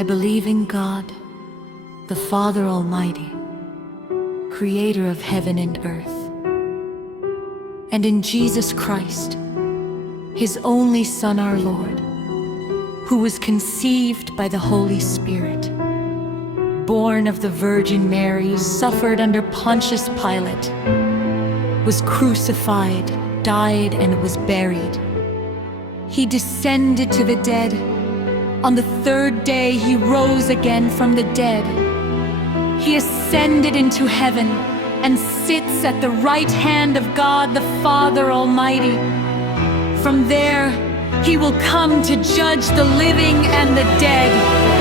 I believe in God, the Father Almighty, creator of heaven and earth, and in Jesus Christ, His only Son, our Lord, who was conceived by the Holy Spirit, born of the Virgin Mary, suffered under Pontius Pilate, was crucified, died, and was buried. He descended to the dead. On the third day he rose again from the dead. He ascended into heaven and sits at the right hand of God the Father Almighty. From there he will come to judge the living and the dead.